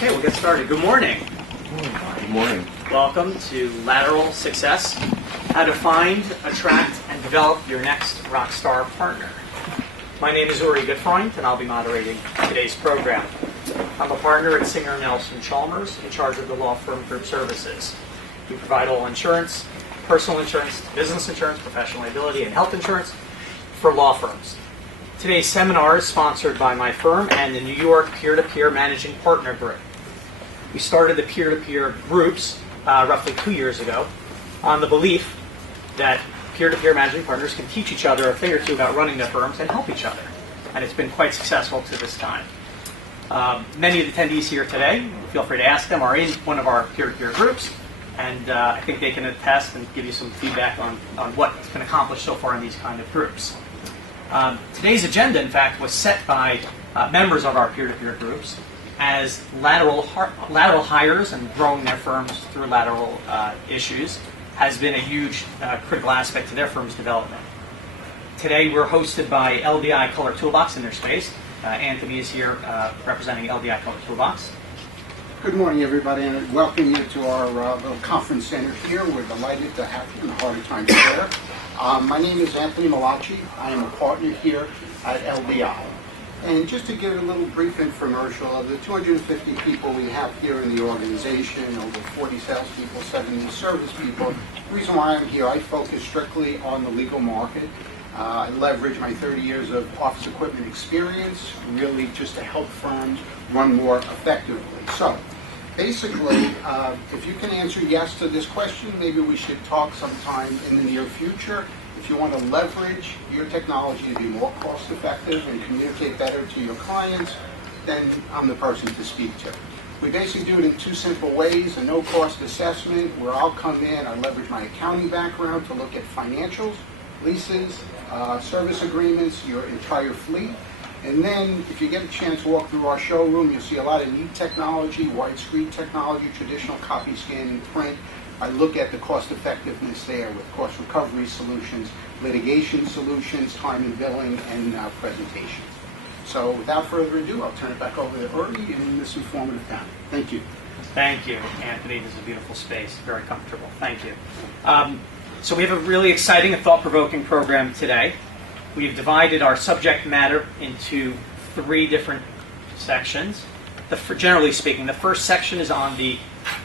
Okay, we'll get started. Good morning. Good morning. Welcome to Lateral Success, how to find, attract, and develop your next rock star partner. My name is Gutfreund, and I'll be moderating today's program. I'm a partner at Singer Nelson Charlmers, in charge of the law firm group services. We provide all insurance, personal insurance, business insurance, professional liability, and health insurance for law firms. Today's seminar is sponsored by my firm and the New York Peer-to-Peer Managing Partner Group. We started the peer-to-peer groups roughly 2 years ago on the belief that peer-to-peer managing partners can teach each other a thing or two about running their firms and help each other. And it's been quite successful to this time. Many of the attendees here today, feel free to ask them, are in one of our peer-to-peer groups. And I think they can attest and give you some feedback on what's been accomplished so far in these kind of groups. Today's agenda, in fact, was set by members of our peer-to-peer groups as lateral hires and growing their firms through lateral issues has been a huge critical aspect to their firm's development. Today we're hosted by LDI Color Toolbox in their space. Anthony is here representing LDI Color Toolbox. Good morning, everybody, and welcome you to our little conference center here. We're delighted to have you in the heart of Times Square. My name is Anthony Malachi. I am a partner here at LDI. And just to give a little brief infomercial, of the 250 people we have here in the organization, over 40 salespeople, 70 service people, the reason why I'm here, I focus strictly on the legal market. I leverage my 30 years of office equipment experience, really just to help firms run more effectively. So, basically, if you can answer yes to this question, maybe we should talk sometime in the near future. If you want to leverage your technology to be more cost effective and communicate better to your clients, then I'm the person to speak to. We basically do it in two simple ways: a no-cost assessment, where I'll come in, I leverage my accounting background to look at financials, leases, service agreements, your entire fleet. And then, if you get a chance to walk through our showroom, you'll see a lot of neat technology, widescreen technology, traditional copy, scan, and print. I look at the cost effectiveness there with cost recovery solutions, litigation solutions, time and billing, and presentation. So without further ado, I'll turn it back over to Uri in this informative panel. Thank you. Thank you, Anthony. This is a beautiful space, very comfortable. Thank you. So we have a really exciting and thought-provoking program today. We've divided our subject matter into 3 different sections. Generally speaking, the first section is on the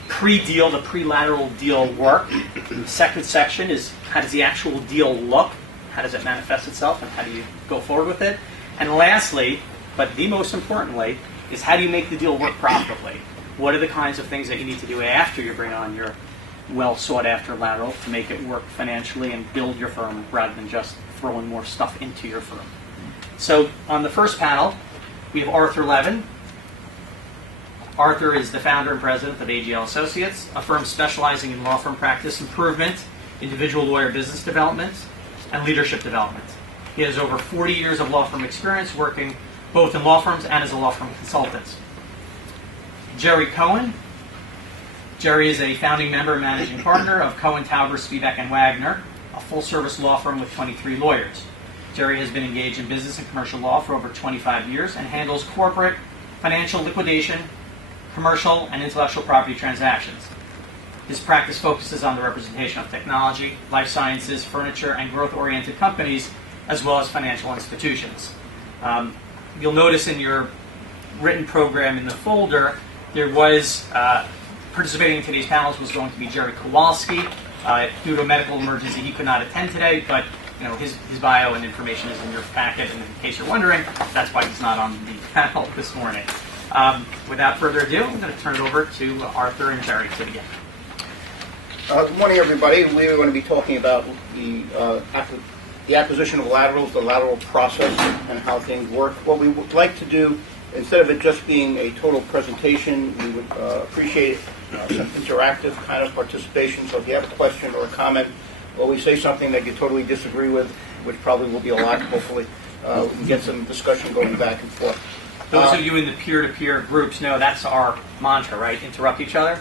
pre-deal, the pre-lateral deal work. The second section is how does the actual deal look, how does it manifest itself, and how do you go forward with it. And lastly, but the most importantly, is how do you make the deal work profitably? What are the kinds of things that you need to do after you bring on your well-sought-after lateral to make it work financially and build your firm rather than just throwing more stuff into your firm. So on the first panel, we have Arthur Levin. Arthur is the founder and president of AGL Associates, a firm specializing in law firm practice improvement, individual lawyer business development, and leadership development. He has over 40 years of law firm experience working both in law firms and as a law firm consultant. Jerry Cohen. Jerry is a founding member and managing partner of Cohen Tauber Spievack Wagner, a full-service law firm with 23 lawyers. Jerry has been engaged in business and commercial law for over 25 years and handles corporate, financial, liquidation, commercial, and intellectual property transactions. His practice focuses on the representation of technology, life sciences, furniture, and growth-oriented companies, as well as financial institutions. You'll notice in your written program in the folder, there was participating in today's panels was going to be Jerry Kowalski. Due to a medical emergency, he could not attend today, but his bio and information is in your packet, and in case you're wondering, that's why he's not on the panel this morning. Without further ado, I'm going to turn it over to Arthur and Jerry to begin. Good morning, everybody. We're going to be talking about the acquisition of laterals, the lateral process, and how things work. What we would like to do, instead of it just being a total presentation, we would appreciate some interactive kind of participation. So if you have a question or a comment, or we say something that you totally disagree with, which probably will be a lot, hopefully, we can get some discussion going back and forth. Those of you in the peer-to-peer groups know that's our mantra, right? Interrupt each other.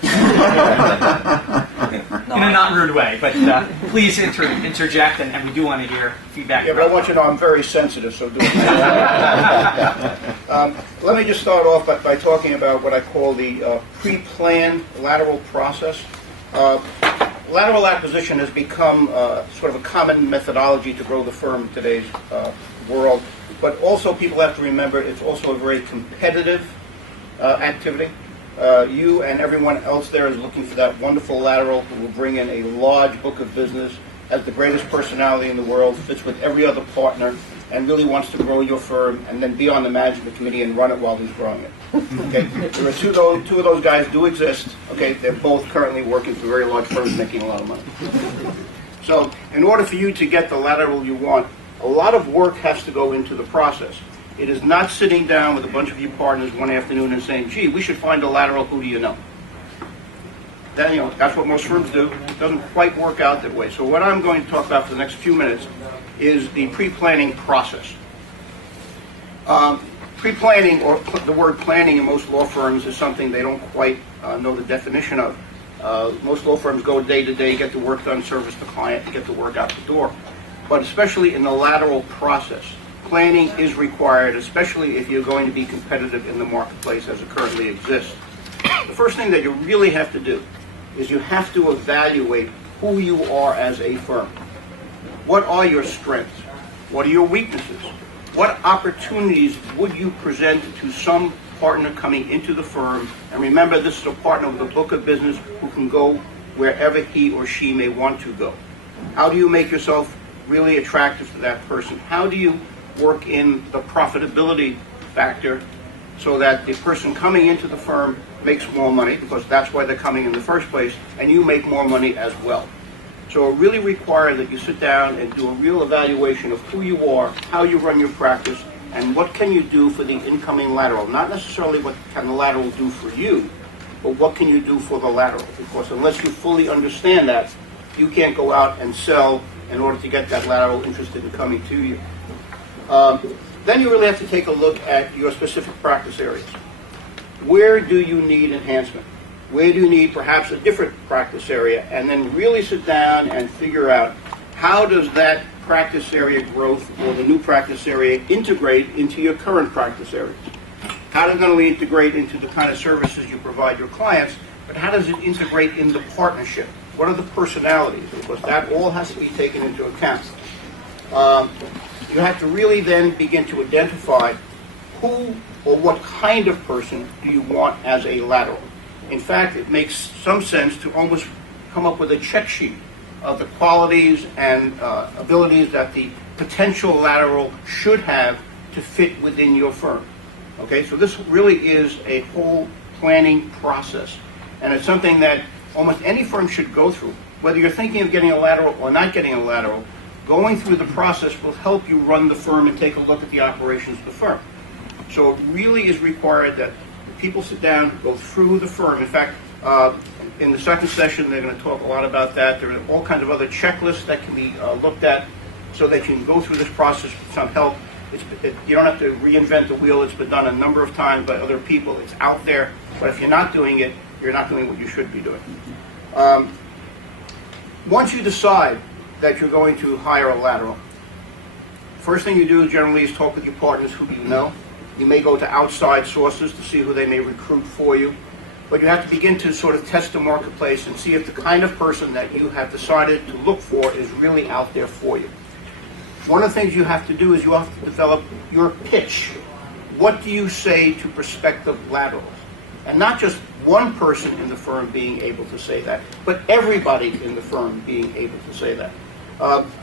In a not rude way, but please interject, and we do want to hear feedback. Yeah, but I want you to know I'm very sensitive, so do it. Let me just start off by talking about what I call the pre-planned lateral process. Lateral acquisition has become sort of a common methodology to grow the firm in today's world, but also people have to remember it's also a very competitive activity. You and everyone else there is looking for that wonderful lateral who will bring in a large book of business, has the greatest personality in the world, fits with every other partner, and really wants to grow your firm and then be on the management committee and run it while he's growing it. Okay? There are two of those guys do exist. Okay? They're both currently working for very large firms making a lot of money. So in order for you to get the lateral you want, a lot of work has to go into the process. It is not sitting down with a bunch of you partners one afternoon and saying, gee, we should find a lateral, who do you know? Then, that's what most firms do. It doesn't quite work out that way. So what I'm going to talk about for the next few minutes is the pre-planning process. Pre-planning, or the word planning in most law firms, is something they don't quite know the definition of. Most law firms go day to day, get the work done, service the client, and get the work out the door. But especially in the lateral process, planning is required, especially if you're going to be competitive in the marketplace as it currently exists. The first thing that you really have to do is you have to evaluate who you are as a firm. What are your strengths? What are your weaknesses? What opportunities would you present to some partner coming into the firm? And remember, this is a partner with a book of business who can go wherever he or she may want to go. How do you make yourself really attractive to that person? How do you work in the profitability factor so that the person coming into the firm makes more money, because that's why they're coming in the first place, and you make more money as well? So it really requires that you sit down and do a real evaluation of who you are, how you run your practice, and what can you do for the incoming lateral. Not necessarily what can the lateral do for you, but what can you do for the lateral. Because unless you fully understand that, you can't go out and sell in order to get that lateral interested in coming to you. Then you really have to take a look at your specific practice areas. Where do you need enhancement? Where do you need perhaps a different practice area? And then really sit down and figure out, how does that practice area growth or the new practice area integrate into your current practice areas? How does it not only integrate into the kind of services you provide your clients, but how does it integrate in the partnership? What are the personalities? Because that all has to be taken into account. You have to really then begin to identify who or what kind of person do you want as a lateral. In fact, it makes some sense to almost come up with a check sheet of the qualities and abilities that the potential lateral should have to fit within your firm. Okay, so this really is a whole planning process, and it's something that almost any firm should go through. Whether you're thinking of getting a lateral or not getting a lateral, going through the process will help you run the firm and take a look at the operations of the firm. So it really is required that people sit down, go through the firm. In fact, in the second session, they're going to talk a lot about that. There are all kinds of other checklists that can be looked at so that you can go through this process with some help. You don't have to reinvent the wheel. It's been done a number of times by other people. It's out there. But if you're not doing it, you're not doing what you should be doing. Once you decide that you're going to hire a lateral, first thing you do generally is talk with your partners who you know. You may go to outside sources to see who they may recruit for you. But you have to begin to sort of test the marketplace and see if the kind of person that you have decided to look for is really out there for you. One of the things you have to do is you have to develop your pitch. What do you say to prospective laterals? And not just one person in the firm being able to say that, but everybody in the firm being able to say that.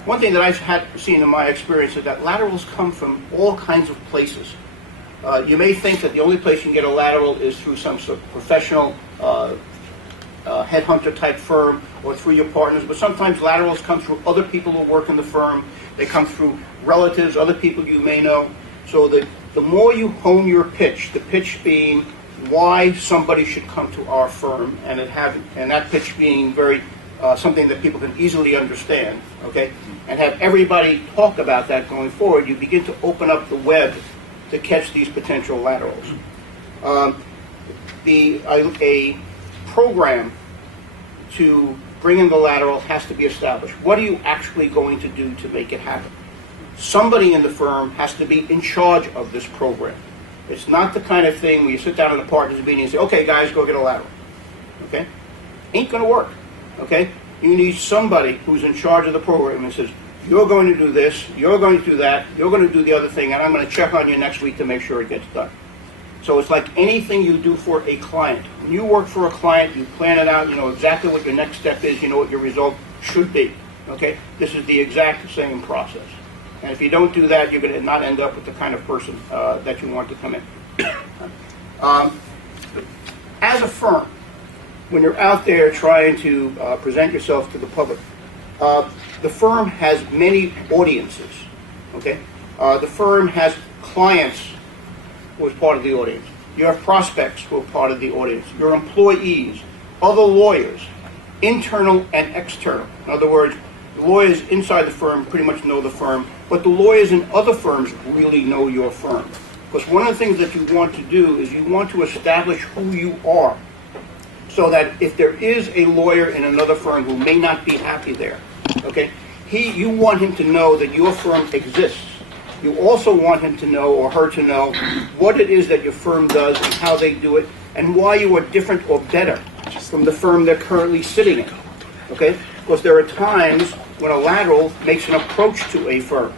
One thing that I've seen in my experience is that laterals come from all kinds of places. You may think that the only place you can get a lateral is through some sort of professional headhunter type firm or through your partners, but sometimes laterals come through other people who work in the firm. They come through relatives, other people you may know. So the more you hone your pitch, the pitch being why somebody should come to our firm, and that pitch being very something that people can easily understand, okay, and have everybody talk about that going forward, you begin to open up the web to catch these potential laterals. A program to bring in the lateral has to be established. What are you actually going to do to make it happen? Somebody in the firm has to be in charge of this program. It's not the kind of thing where you sit down in a partners meeting and say, okay, guys, go get a lateral. Okay? Ain't going to work. Okay? You need somebody who's in charge of the program and says, you're going to do this, you're going to do that, you're going to do the other thing, and I'm going to check on you next week to make sure it gets done. So it's like anything you do for a client. When you work for a client, you plan it out, you know exactly what your next step is, you know what your result should be. Okay? This is the exact same process. And if you don't do that, you're going to not end up with the kind of person that you want to come in. As a firm, when you're out there trying to present yourself to the public, the firm has many audiences. Okay? The firm has clients who are part of the audience. You have prospects who are part of the audience. Your employees, other lawyers, internal and external. In other words, the lawyers inside the firm pretty much know the firm, but the lawyers in other firms really know your firm. Because one of the things that you want to do is you want to establish who you are, so that if there is a lawyer in another firm who may not be happy there, okay, you want him to know that your firm exists. You also want him to know, or her to know, what it is that your firm does and how they do it, and why you are different or better from the firm they're currently sitting in. Okay? Because there are times when a lateral makes an approach to a firm,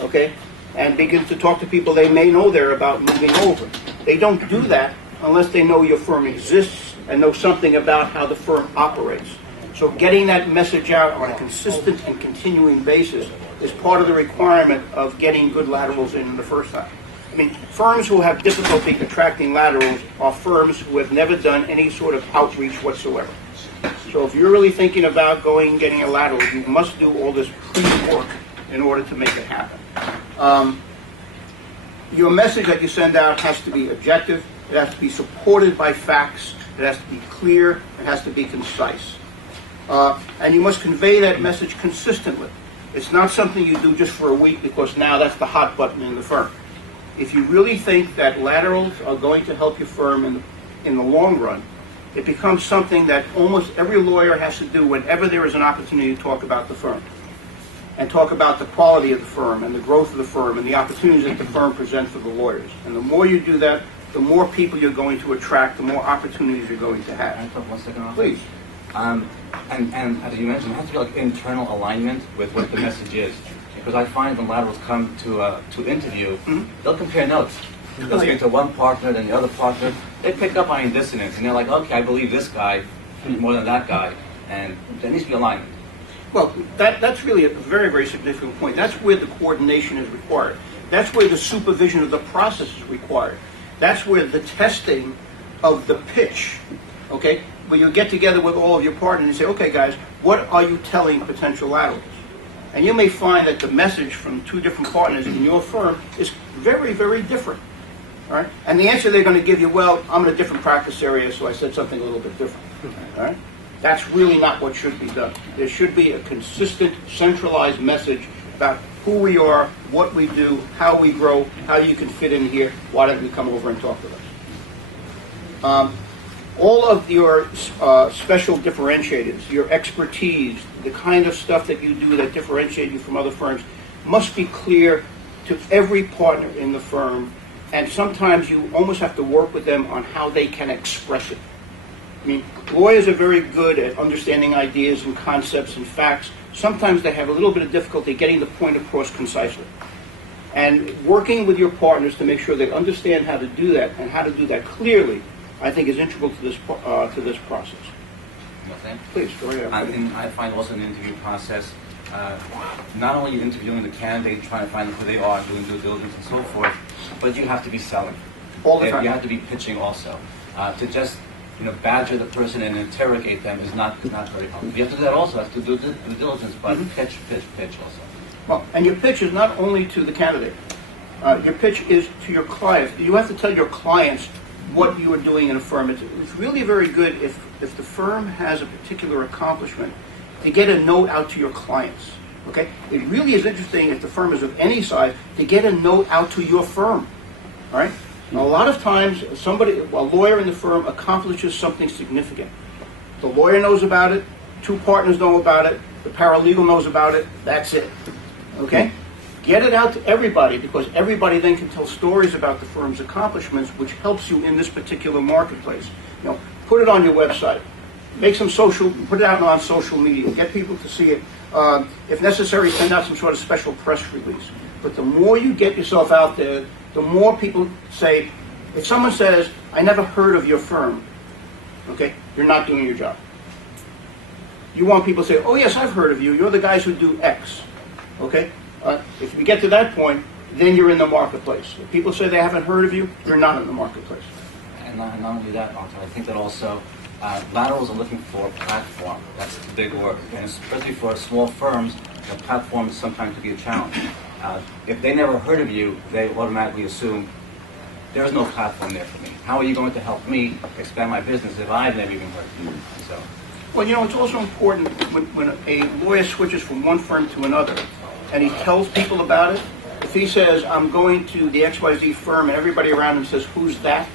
okay, and begins to talk to people they may know there about moving over. They don't do that unless they know your firm exists and know something about how the firm operates. So getting that message out on a consistent and continuing basis is part of the requirement of getting good laterals in the first time. I mean, firms who have difficulty attracting laterals are firms who have never done any sort of outreach whatsoever. So if you're really thinking about going and getting a lateral, you must do all this pre-work in order to make it happen. Your message that you send out has to be objective, it has to be supported by facts, it has to be clear, it has to be concise. And you must convey that message consistently. It's not something you do just for a week because now that's the hot button in the firm. If you really think that laterals are going to help your firm in the long run, it becomes something that almost every lawyer has to do whenever there is an opportunity to talk about the firm and talk about the quality of the firm and the growth of the firm and the opportunities that the firm presents for the lawyers. And the more you do that, the more people you're going to attract, the more opportunities you're going to have. Can I talk 1 second on Please. And as you mentioned, it has to be like internal alignment with what the message is. Because I find when laterals come to interview, they'll compare notes. They'll speak to one partner, then the other partner. They pick up on dissonance, and they're like, okay, I believe this guy more than that guy, and there needs to be alignment. Well, that's really a very, very significant point. That's where the coordination is required. That's where the supervision of the process is required. That's where the testing of the pitch, okay, where you get together with all of your partners and say, okay, guys, what are you telling potential laterals? And you may find that the message from two different partners in your firm is very, very different. All right? And the answer they're going to give you, well, I'm in a different practice area, so I said something a little bit different. All right? That's really not what should be done. There should be a consistent, centralized message about who we are, what we do, how we grow, how you can fit in here, why don't you come over and talk with us. All of your special differentiators, your expertise, the kind of stuff that you do that differentiate you from other firms must be clear to every partner in the firm, and sometimes you almost have to work with them on how they can express it. I mean, lawyers are very good at understanding ideas and concepts and facts. Sometimes they have a little bit of difficulty getting the point across concisely. And working with your partners to make sure they understand how to do that and how to do that clearly, I think is integral to this process. Okay. Please, go ahead. I find also in the interview process, not only interviewing the candidate, trying to find out who they are, doing due diligence and so forth, but you have to be selling. All the time. You have to be pitching also. To just badger the person and interrogate them is not very helpful. You have to do that also. You have to do due diligence, but pitch also. Well, and your pitch is not only to the candidate. Your pitch is to your clients. You have to tell your clients what you are doing in a firm. It's really very good if the firm has a particular accomplishment to get a note out to your clients. Okay? It really is interesting if the firm is of any size to get a note out to your firm. All right? Now, a lot of times, a lawyer in the firm accomplishes something significant. The lawyer knows about it, two partners know about it, the paralegal knows about it, that's it. Okay? Get it out to everybody, because everybody then can tell stories about the firm's accomplishments, which helps you in this particular marketplace. You know, put it on your website. Make some put it out on social media. Get people to see it. If necessary, send out some sort of special press release. But the more you get yourself out there, the more people say, if someone says, I never heard of your firm, okay, you're not doing your job. You want people to say, oh yes, I've heard of you. You're the guys who do X, okay? If you get to that point, then you're in the marketplace. If people say they haven't heard of you, you're not in the marketplace. And not only that, Arthur, I think that also laterals are looking for a platform. That's the big word. And especially for small firms, the platform sometimes can be a challenge. If they never heard of you, they automatically assume there's no platform there for me. How are you going to help me expand my business if I've never even heard of you? So, well, you know, it's also important when a lawyer switches from one firm to another and he tells people about it. If he says, I'm going to the XYZ firm, and everybody around him says, who's that?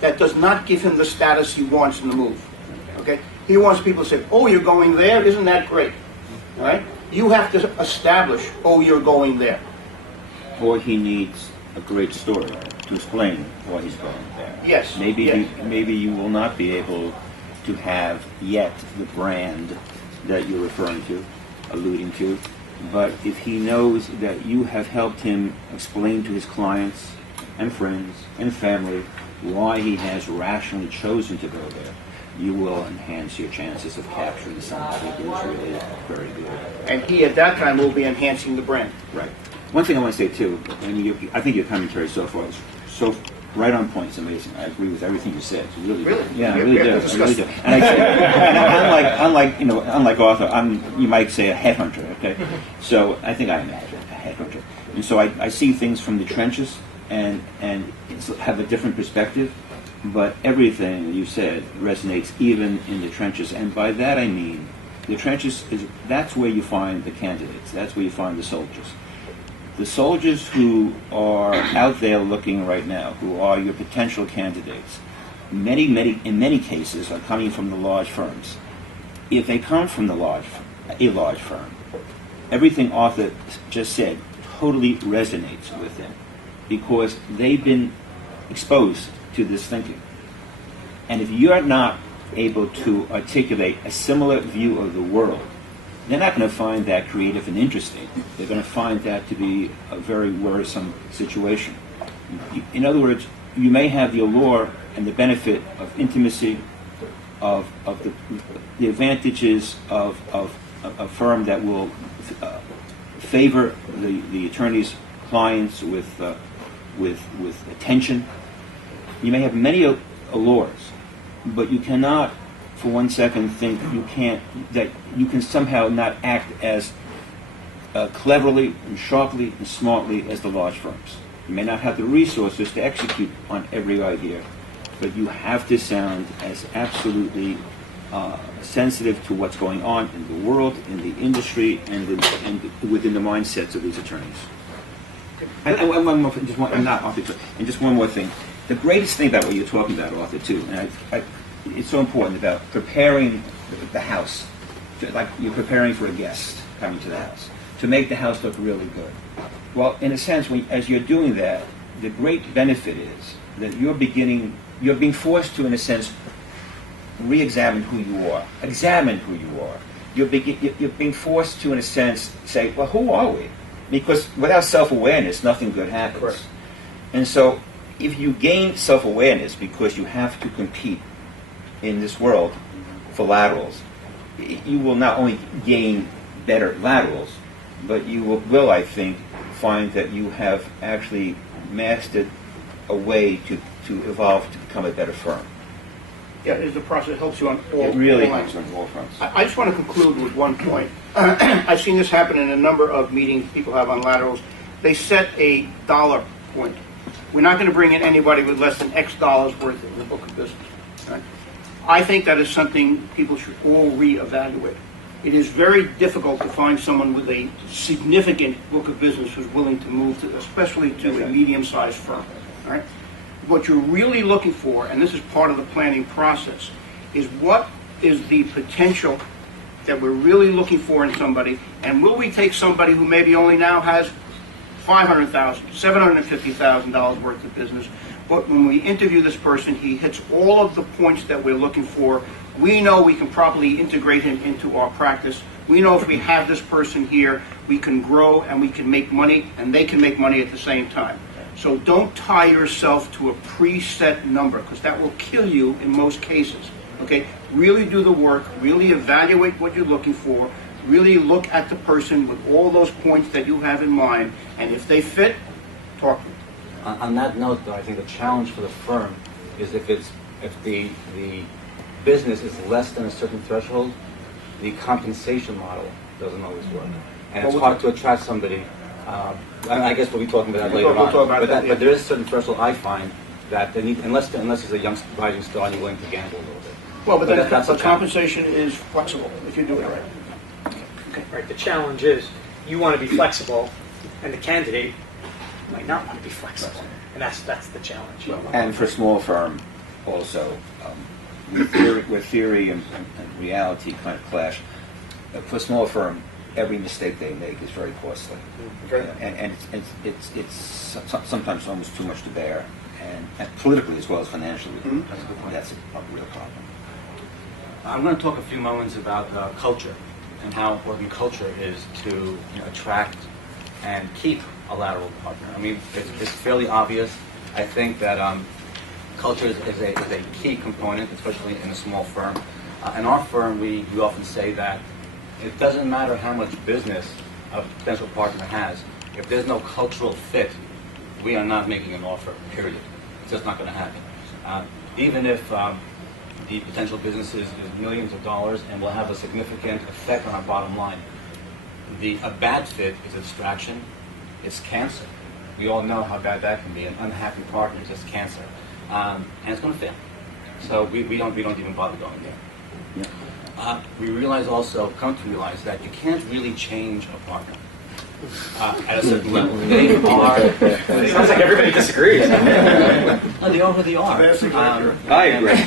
That does not give him the status he wants in the move. Okay? He wants people to say, oh, you're going there? Isn't that great? All right? You have to establish, oh, you're going there. Or he needs a great story to explain why he's going there. Yes. Maybe yes. Maybe you will not be able to have yet the brand that you're referring to, alluding to, but if he knows that you have helped him explain to his clients and friends and family why he has rationally chosen to go there, you will enhance your chances of capturing somebody who is really very good. And he, at that time, will be enhancing the brand. Right. One thing I want to say, too, and I think your commentary so far is so right on point. It's amazing. I agree with everything you said. It's really good. Yeah, I really do. I really do. And unlike Arthur, you might say a headhunter, okay? So I think I am a headhunter. And so I see things from the trenches and have a different perspective, but everything you said resonates even in the trenches. And by that I mean the trenches that's where you find the candidates. That's where you find the soldiers. The soldiers who are out there looking right now, who are your potential candidates, in many cases are coming from the large firms. If they come from a large firm, everything Arthur just said totally resonates with them because they've been exposed to this thinking. And if you're not able to articulate a similar view of the world, they're not going to find that creative and interesting. They're going to find that to be a very worrisome situation. In other words, you may have the allure and the benefit of intimacy, of the advantages of a firm that will favor the attorney's clients with attention. You may have many allures, but you cannot for 1 second think that you can somehow not act as cleverly and sharply and smartly as the large firms. You may not have the resources to execute on every idea, but you have to sound as absolutely sensitive to what's going on in the world, in the industry, and within the mindsets of these attorneys. And just one more thing. The greatest thing about what you're talking about, Arthur, too, and it's so important about preparing the house, like you're preparing for a guest coming to the house, to make the house look really good. Well, in a sense, as you're doing that, the great benefit is that you're being forced to, in a sense, re-examine who you are, examine who you are. You're being forced to, in a sense, say, well, who are we? Because without self-awareness, nothing good happens. Correct. And so, if you gain self-awareness because you have to compete in this world for laterals, you will not only gain better laterals, but you will, I think, find that you have actually mastered a way to evolve to become a better firm. Yeah, it is a process that helps you on all It really lines. helps on all fronts. I just want to conclude with one point. I've seen this happen in a number of meetings people have on laterals. They set a dollar point. We're not going to bring in anybody with less than X dollars worth of the book of business. Right? I think that is something people should all reevaluate. It is very difficult to find someone with a significant book of business who's willing to move to, especially to a medium-sized firm. All right? What you're really looking for, and this is part of the planning process, is what is the potential that we're really looking for in somebody, and will we take somebody who maybe only now has $500,000, $750,000 worth of business. But when we interview this person, he hits all of the points that we're looking for. We know we can properly integrate him into our practice. We know if we have this person here, we can grow and we can make money, and they can make money at the same time. So don't tie yourself to a preset number, because that will kill you in most cases. Okay? Really do the work, really evaluate what you're looking for, really look at the person with all those points that you have in mind, and if they fit, talk to them. On that note, though, I think the challenge for the firm is if the business is less than a certain threshold, the compensation model doesn't always work, and it's hard to attract somebody. And I guess we'll be talking about that later on. But there is a certain threshold I find that they need, unless he's a young rising star and you're willing to gamble a little bit. Well, but then that's the compensation is flexible if you do it right. Okay. Right. The challenge is you want to be flexible, and the candidate might not want to be flexible, and that's the challenge. And for a small firm, also, where theory and reality kind of clash. For a small firm, every mistake they make is very costly, and it's sometimes almost too much to bear, and politically as well as financially. That's a real problem. I'm going to talk a few moments about culture and how important culture is to attract and keep a lateral partner. I mean, it's fairly obvious. I think that culture is a key component, especially in a small firm. In our firm, we often say that it doesn't matter how much business a potential partner has. If there's no cultural fit, we are not making an offer, period. It's just not going to happen. Even if the potential business is millions of dollars and will have a significant effect on our bottom line, a bad fit is a distraction. It's cancer. We all know how bad that can be. An unhappy partner is just cancer. And it's going to fail. So we don't even bother going there. Yeah. We come to realize that you can't really change a partner at a certain level. They are. Sounds like everybody disagrees. No, they are who they are. I agree.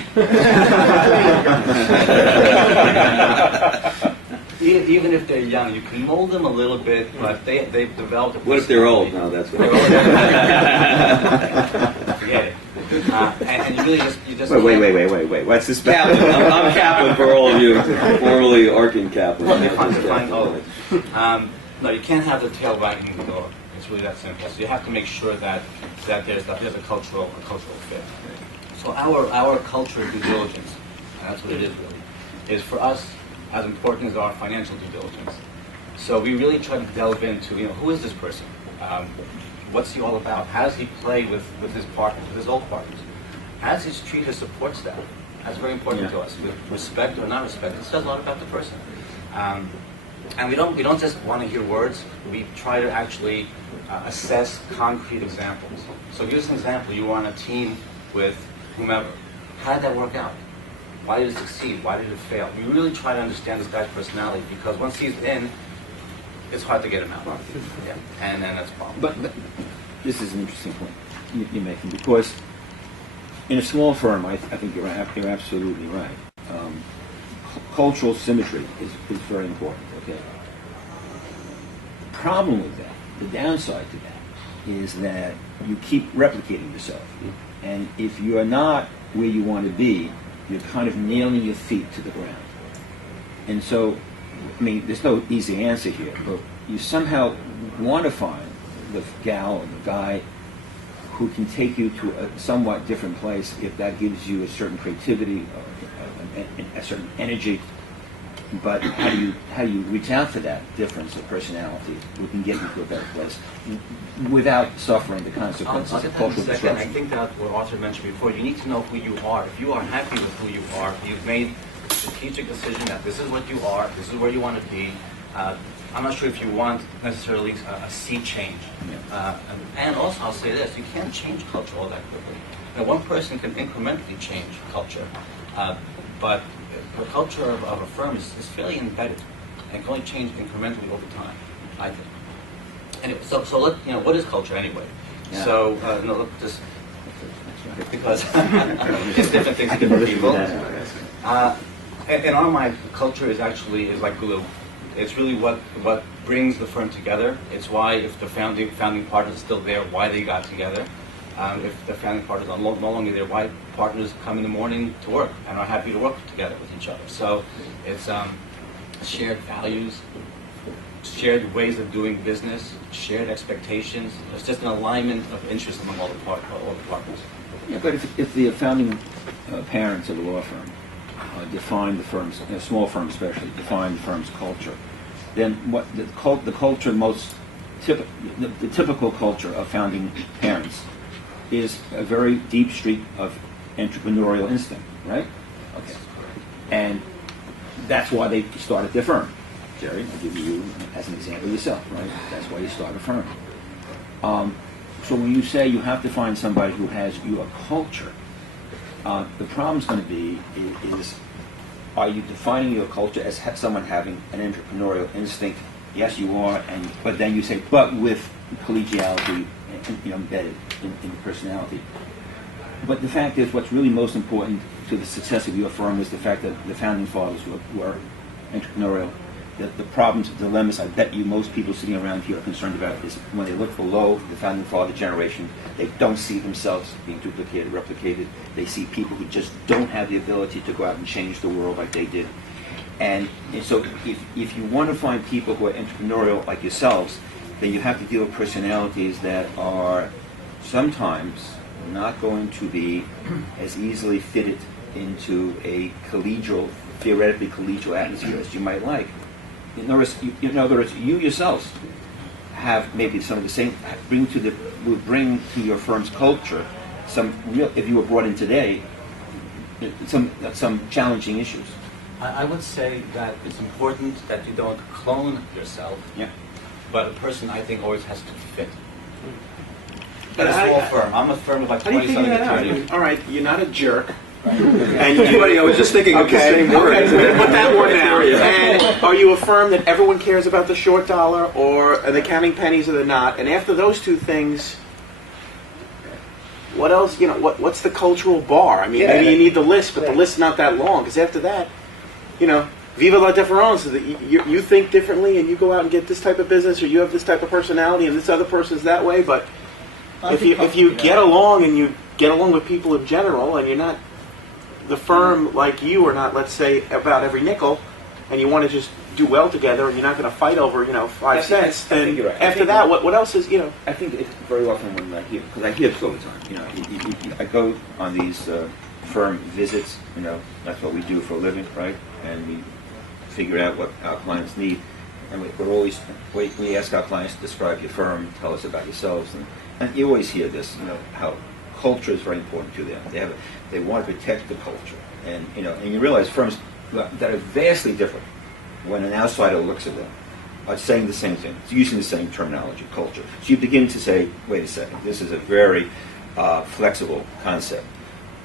Even if they're young, you can mold them a little bit, but they've developed a What if they're old? No, that's what. Forget it. And you really just Wait. What's this about? Kaplan. I'm Kaplan for all of you, formerly Arkin Kaplan. Well, define old. No, you can't have the tail wagging the dog. It's really that simple. So you have to make sure that there's a cultural fit. So our culture due diligence, and that's what it is really, is for us as important as our financial due diligence. So we really try to delve into, who is this person? What's he all about? How does he play with his partners, with his old partners? How does he treat his support staff? That's very important to us. With respect or not respect, it says a lot about the person. And we don't just want to hear words. We try to actually assess concrete examples. So here's an example. You were on a team with whomever. How did that work out? Why did it succeed? Why did it fail? We really try to understand this guy's personality, because once he's in, it's hard to get him out. Yeah. And then that's a problem. But this is an interesting point you're making, because in a small firm, I think you're absolutely right. Cultural symmetry is very important. Okay. Problem with that, the downside to that, is that you keep replicating yourself, and if you are not where you want to be, you're kind of nailing your feet to the ground. And so, I mean, there's no easy answer here, but you somehow want to find the gal or the guy who can take you to a somewhat different place if that gives you a certain creativity or a certain energy. But how do you reach out for that difference of personality who can get you to a better place without suffering the consequences of cultural disruption? I think that what Arthur mentioned before, you need to know who you are. If you are happy with who you are, you've made a strategic decision that this is what you are, this is where you want to be. I'm not sure if you want necessarily a sea change. And also, I'll say this, you can't change culture all that quickly. One person can incrementally change culture, but the culture of a firm is fairly embedded and can only change incrementally over time, I think. Anyway, so what is culture anyway? Yeah. So, just because it's different things to different people. In our mind, culture is like glue. It's really what brings the firm together. It's why, if the founding partners are still there, why they got together. If the founding partners are no longer there, why partners come in the morning to work and are happy to work together with each other. So it's shared values, shared ways of doing business, shared expectations. It's just an alignment of interest among all the partners. Yeah, but if the founding parents of a law firm define the firm's, small firm especially, define the firm's culture, then what the culture the typical culture of founding parents is a very deep streak of entrepreneurial instinct, right? Okay. And that's why they started their firm. Jerry, I'll give you as an example yourself, right? That's why you start a firm. So when you say you have to find somebody who has your culture, the problem's going to be is, are you defining your culture as someone having an entrepreneurial instinct? Yes, you are, but then you say, but with collegiality embedded in your personality. But the fact is, what's really most important to the success of your firm is the fact that the founding fathers were entrepreneurial. The problems, the dilemmas I bet you most people sitting around here are concerned about is when they look below the founding father generation, they don't see themselves being duplicated, replicated. They see people who just don't have the ability to go out and change the world like they did. And so if you want to find people who are entrepreneurial like yourselves, then you have to deal with personalities that are sometimes not going to be as easily fitted into a theoretically collegial atmosphere as you might like. In other words, you yourselves have maybe some of the same, bring to your firm's culture some real, if you were brought in today, some challenging issues. I would say that it's important that you don't clone yourself. Yeah. But a person, I think, always has to fit. But But a small firm. I'm a firm of like How do you 20 figure something that out? attorneys. All right, you're not a jerk. And everybody, I was just thinking of the same word. Okay, put that one down. And are you a firm that everyone cares about the short dollar, or are they counting pennies or they're not? And after those two things, what else? What's the cultural bar? I mean, maybe you need the list, but the list's not that long. Because after that, viva la difference. You think differently, and you go out and get this type of business, or you have this type of personality, and this other person's that way. But if you get along, and you get along with people in general, and you're not the firm like you are not, let's say, about every nickel, and you want to just do well together, and you're not going to fight over 5 cents. I think Then you're right. after that, what else is I think it's very often when I hear, because I hear this all the time. I go on these firm visits. That's what we do for a living, right? And we figure out what our clients need, and we ask our clients to describe your firm, tell us about yourselves, and you always hear this, how culture is very important to them. They want to protect the culture, and you realize firms that are vastly different when an outsider looks at them are saying the same thing, using the same terminology, culture. So you begin to say, wait a second, this is a very flexible concept.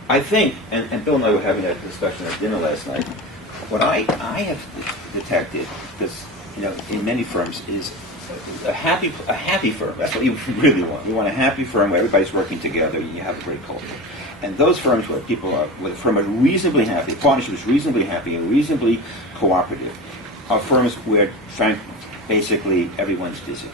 I think, and Bill and I were having that discussion at dinner last night, what I have detected, because in many firms, is a happy firm. That's what you really want. You want a happy firm where everybody's working together, you have a great culture. And those firms where the firm is reasonably happy, the partnership is reasonably happy and reasonably cooperative, are firms where, basically everyone's busy.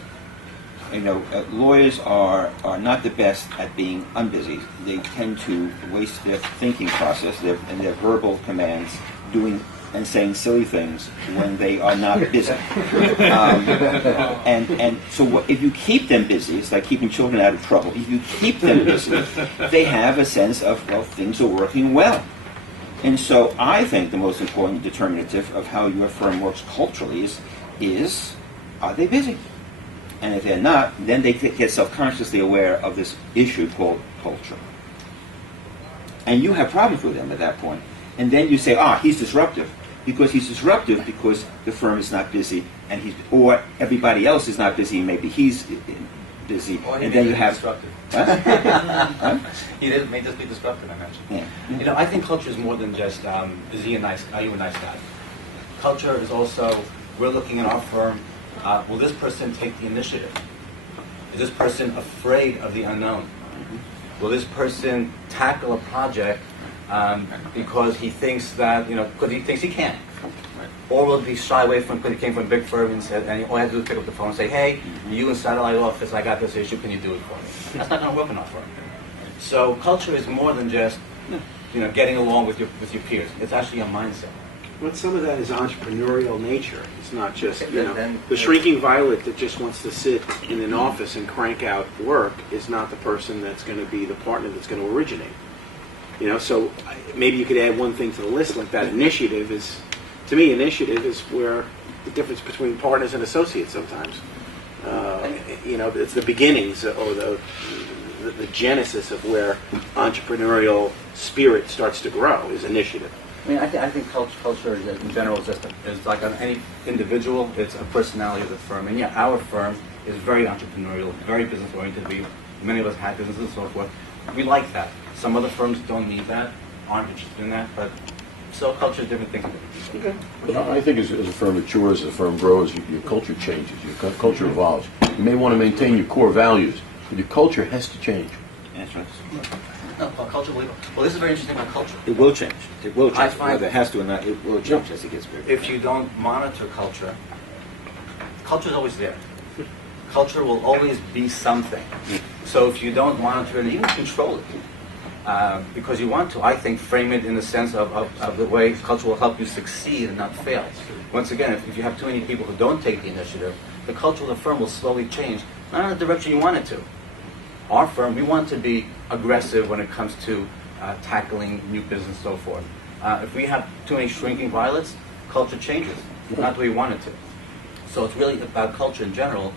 Lawyers are not the best at being unbusy. They tend to waste their thinking process and their verbal commands doing and saying silly things when they are not busy. And so if you keep them busy, it's like keeping children out of trouble. If you keep them busy, they have a sense of, things are working well. And so I think the most important determinative of how your firm works culturally is are they busy? And if they're not, then they get self-consciously aware of this issue called culture. And you have problems with them at that point. And then you say, he's disruptive. Because he's disruptive because the firm is not busy, or everybody else is not busy, maybe he's busy. Or and then you have disruptive. Huh? He may just be disruptive, I mentioned. Yeah. I think culture is more than just is he a nice? Are you a nice guy? Culture is also, we're looking at our firm. Will this person take the initiative? Is this person afraid of the unknown? Will this person tackle a project because he thinks that because he thinks he can? or will be shy away from because he came from a big firm and said, and all I had to do is pick up the phone and say, hey, you in satellite office, I got this issue, can you do it for me? That's not going to work in our firm. So culture is more than just getting along with your peers. It's actually a mindset. But some of that is entrepreneurial nature. It's not just, the shrinking violet that just wants to sit in an office and crank out work is not the person that's going to be the partner that's going to originate. So maybe you could add one thing to the list like that. Initiative is, to me, initiative is where the difference between partners and associates sometimes. It's the beginnings or the genesis of where entrepreneurial spirit starts to grow is initiative. I mean, I think culture in general is like on any individual. It's a personality of the firm. And yeah, our firm is very entrepreneurial, very business oriented. Many of us have businesses and so forth. We like that. Some other firms don't need that, aren't interested in that. But so culture is different things. Okay. Well, I think as a firm matures, as a firm grows, your culture changes. Your culture evolves. You may want to maintain your core values, but your culture has to change. That's right. No, culture will. Well, this is very interesting about culture. It will change. It will I change. find- Whether it has to or not, it will change as it gets bigger. If you don't monitor culture, culture is always there. Culture will always be something. So if you don't monitor it and even control it, because you want to, I think, frame it in the sense of the way culture will help you succeed and not fail. Once again, if you have too many people who don't take the initiative, the culture of the firm will slowly change, not in the direction you want it to. Our firm, we want to be aggressive when it comes to tackling new business and so forth. If we have too many shrinking violets, culture changes, not the way we want it to. So it's really about culture in general.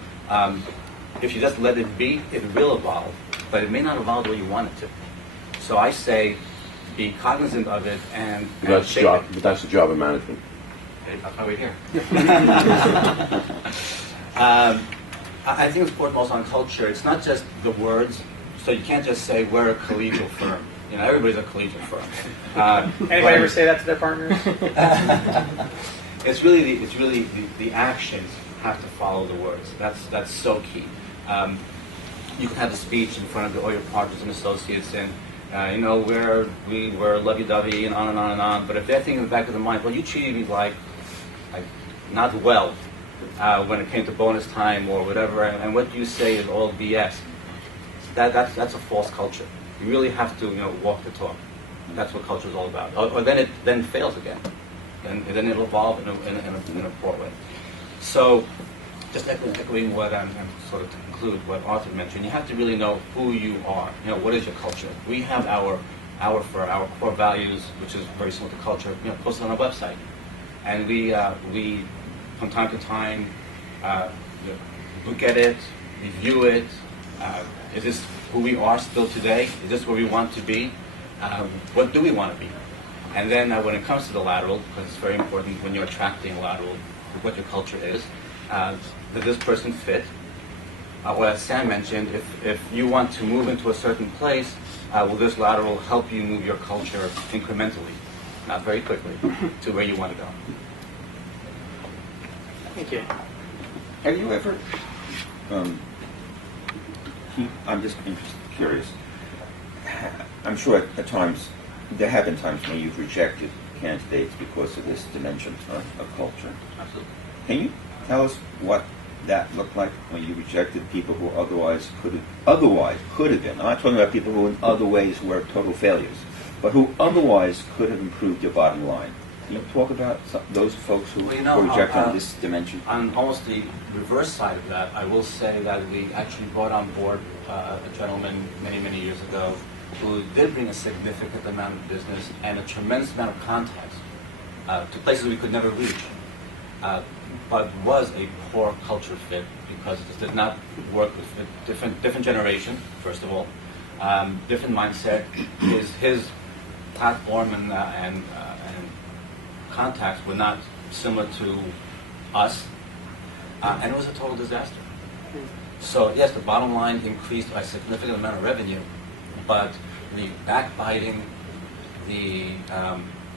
If you just let it be, it will evolve, but it may not evolve the way you want it to. So I say, be cognizant of it and That's shape job, it. but that's the job of management. Okay, that's why we're here. I think it's important also on culture. It's not just the words. So you can't just say we're a collegial firm. Everybody's a collegial firm. Anybody ever say that to their partners? It's really the actions have to follow the words. That's so key. You can have the speech in front of all your partners and associates, and we were lovey-dovey and on and on and on. But if they're thinking in the back of their mind, well, you treated me like not well when it came to bonus time or whatever, and what you say is all BS. That's a false culture. You really have to walk the talk. That's what culture is all about. Or then it fails again, and then it'll evolve in a poor way. So, just echoing what I'm sort of to conclude what Arthur mentioned, you have to really know who you are. What is your culture? We have our core values, which is very similar to culture, posted on our website, and we from time to time look at it, review it. Is this who we are still today? Is this where we want to be? What do we want to be? And then when it comes to the lateral, because it's very important when you're attracting a lateral, what your culture is, does this person fit? What as Sam mentioned, if you want to move into a certain place, will this lateral help you move your culture incrementally, not very quickly, to where you want to go? Thank you. Have you ever, I'm just curious, I'm sure at times, there have been times when you've rejected candidates because of this dimension of culture. Absolutely. Can you tell us what that looked like when you rejected people who otherwise could have been? I'm not talking about people who in other ways were total failures, but who otherwise could have improved your bottom line. Can you talk about those folks who were rejected on this dimension? On almost the reverse side of that, I will say that we actually brought on board a gentleman many, many years ago who did bring a significant amount of business and a tremendous amount of contacts to places we could never reach, but was a poor culture fit because it did not work with a different generation, first of all, different mindset. His platform and contacts were not similar to us, and it was a total disaster. So yes, the bottom line increased by a significant amount of revenue, but the backbiting,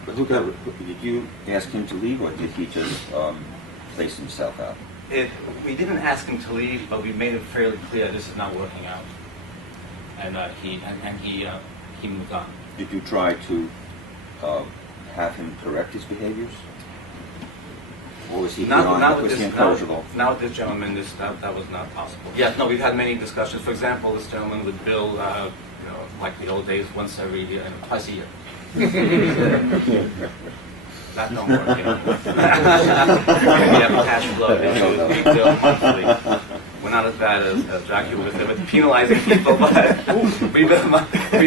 But did you ask him to leave, or did he just place himself out? We didn't ask him to leave, but we made it fairly clear this is not working out, and he moved on. Did you try to have him correct his behaviors? or was he Not beyond, with was he this. incorrigible? Not with this gentleman. That was not possible. Yeah, no, we've had many discussions. For example, this gentleman would bill, like the old days, twice a year. That don't work. We have cash flow issues. We bill monthly. We're not as bad as Dracula with penalizing people, but we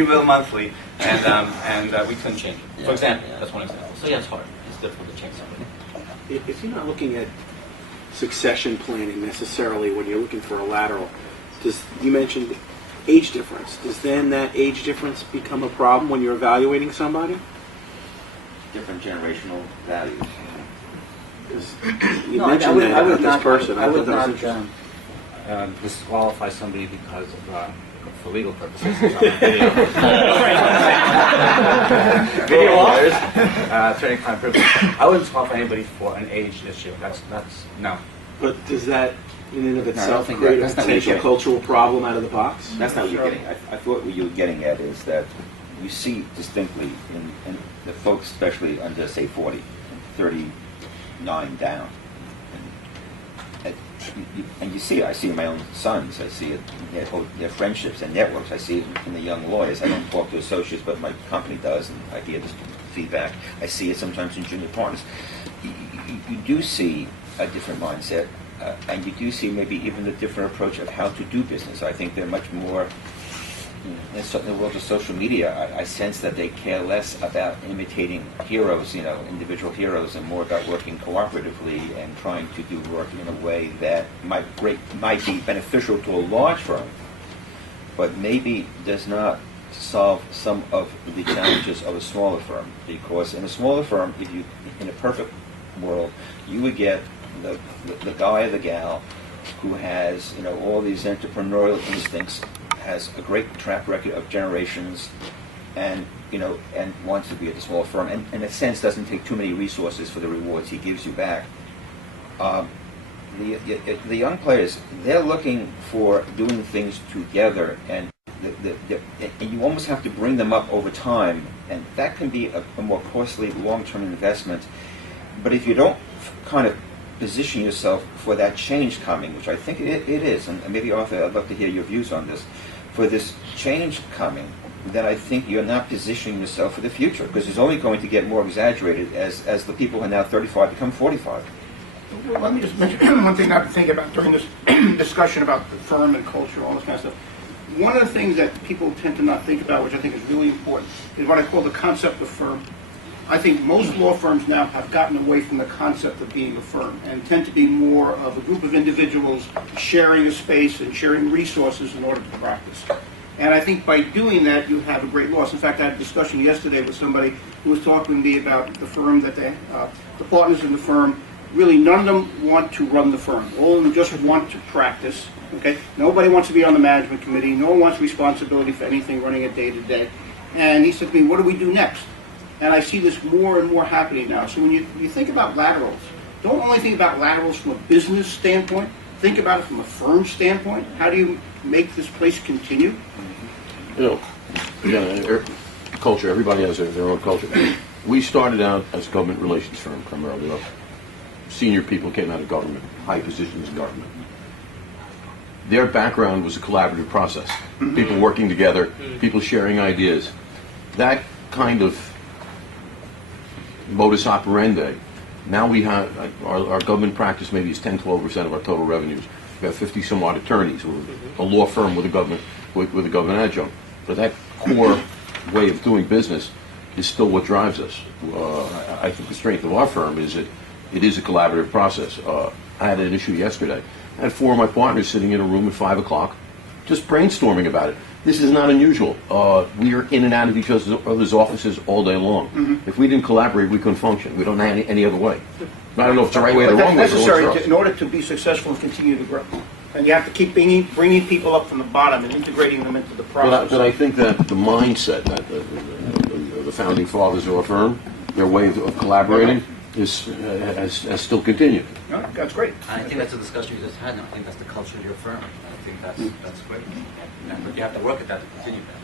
bill monthly, and we couldn't change it. For example, that's one example. So yeah, it's hard. It's difficult to change something. If you're not looking at succession planning necessarily when you're looking for a lateral, you mentioned age difference. Does then that age difference become a problem when you're evaluating somebody? Different generational values. You mentioned that about this person. I would thought that not was interesting. disqualify somebody because of for legal purposes. Video lawyers, attorney-client privilege. I wouldn't disqualify anybody for an age issue. That's no. But does that, in and of I itself, don't think create a that's not what you're potential getting. cultural problem out of the box? That's not what you're getting. I thought what you were getting at is that you see distinctly in the folks, especially under, say, 40, 39 down. And you see it. I see it in my own sons. I see it in their friendships and networks. I see it in the young lawyers. I don't talk to associates, but my company does, and I hear this feedback. I see it sometimes in junior partners. You do see a different mindset, and you do see maybe even a different approach of how to do business. I think they're much more, in the world of social media, I sense that they care less about imitating heroes, individual heroes, and more about working cooperatively and trying to do work in a way that might be beneficial to a large firm, but maybe does not solve some of the challenges of a smaller firm. Because in a smaller firm, in a perfect world, you would get the guy or the gal who has all these entrepreneurial instincts, has a great track record of generations, and wants to be at the small firm, and in a sense doesn't take too many resources for the rewards he gives you back. The young players, they're looking for doing things together, and and you almost have to bring them up over time, and that can be a more costly long-term investment. But if you don't kind of position yourself for that change coming, which I think it is, and maybe Arthur, I'd love to hear your views on this, for this change coming, then I think you're not positioning yourself for the future, because it's only going to get more exaggerated as the people who are now 35 become 45. Well, let me just mention one thing I have to think about during this discussion about the firm and culture, all this kind of stuff. One of the things that people tend to not think about, which I think is really important, is what I call the concept of firm. I think most law firms now have gotten away from the concept of being a firm and tend to be more of a group of individuals sharing a space and sharing resources in order to practice. And I think by doing that, you have a great loss. In fact, I had a discussion yesterday with somebody who was talking to me about the firm that the partners in the firm, really none of them want to run the firm. All of them just want to practice. Okay? Nobody wants to be on the management committee. No one wants responsibility for anything running it day to day. And he said to me, what do we do next? And I see this more and more happening now. So when you think about laterals, don't only think about laterals from a business standpoint, think about it from a firm standpoint. How do you make this place continue? Culture, everybody has their own culture. We started out as a government relations firm, primarily. Senior people came out of government, high positions in government. Their background was a collaborative process. People working together, people sharing ideas. That kind of modus operandi. Now we have, our government practice maybe is 10-12% of our total revenues. We have 50 some odd attorneys. We're a law firm with a government adjunct. But that core way of doing business is still what drives us. I think the strength of our firm is that it is a collaborative process. I had an issue yesterday. I had 4 of my partners sitting in a room at 5 o'clock just brainstorming about it. This is not unusual. We are in and out of each other's offices all day long. If we didn't collaborate, we couldn't function. We don't know any other way. I don't know if it's the right way or the wrong way. That's necessary in order to be successful and continue to grow. And you have to keep bringing people up from the bottom and integrating them into the process. But I think that the mindset that the founding fathers of our firm, their way of collaborating, has still continued. No, that's great. I think that's a discussion you just had, and I think that's the culture of your firm. I think that's great. But you have to work at that to continue that.